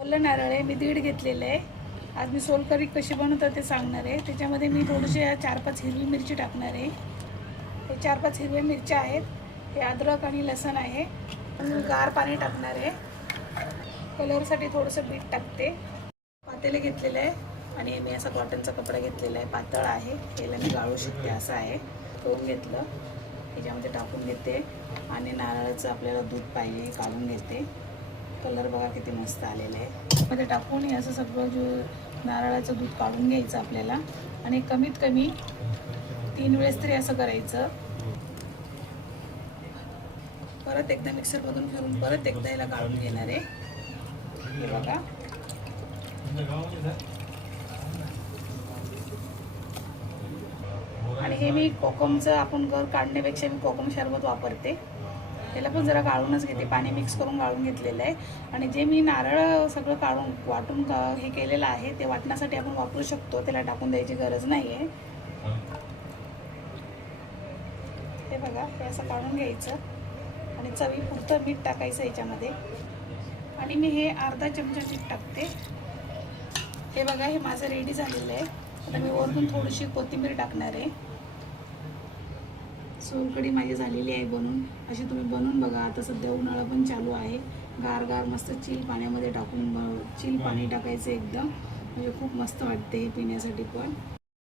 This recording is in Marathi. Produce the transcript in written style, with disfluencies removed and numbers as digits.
ओलं नारळ आहे, मी दीड घेतलेलं आहे. आज मी सोलकढी कशी बनवतात ते सांगणार आहे. त्याच्यामध्ये मी थोडीशी 4-5 हिरवी मिरची टाकणार आहे. हे 4-5 हिरव्या मिरच्या आहेत. हे अद्रक आणि लसण आहे. मी गार पाणी टाकणार आहे. कलरसाठी थोडंसं बीट टाकते. पातेले घेतलेलं आहे आणि मी असा कॉटनचा कपडा घेतलेला आहे, पातळ आहे. याला मी गाळू शकते असं आहे. करून घेतलं, त्याच्यामध्ये टाकून घेते आणि नारळाचं आपल्याला दूध पाहिजे काढून घेते. कलर बघा किती मस्त आलेलं आहे. मध्ये टाकून हे असं सगळं जो नारळाचं दूध काढून घ्यायचं आपल्याला आणि कमीत कमी 3 वेळेस तरी असं करायचं. परत एकदा मिक्सरमधून फिरून परत एकदा याला काढून घेणार आहे. हे बघा आणि हे मी कोकमचं आपण गर काढण्यापेक्षा मी कोकम शरबत वापरते. त्याला पण जरा गाळूनच घेते, पाणी मिक्स करून गाळून घेतलेलं आहे. आणि जे मी नारळ सगळं काढून वाटून हे केलेलं आहे ते वाटण्यासाठी आपण वापरू शकतो, त्याला टाकून द्यायची गरज नाही आहे. हे बघा हे असं काढून घ्यायचं आणि चवीपुरतं मीठ टाकायचं याच्यामध्ये आणि मी हे अर्धा चमचा मीठ टाकते. हे बघा हे माझं रेडी झालेलं आहे. आता मी वरून थोडीशी कोथिंबीर टाकणार आहे. सोलकढी माझी झालेली आहे बनून. अशी तुम्ही बनवून बघा. आता सध्या उन्हाळा पण चालू आहे. गार गार मस्त चिल पाण्यामध्ये टाकून चिल पाणी टाकायचं एकदम, म्हणजे खूप मस्त वाटते पिण्यासाठी पण.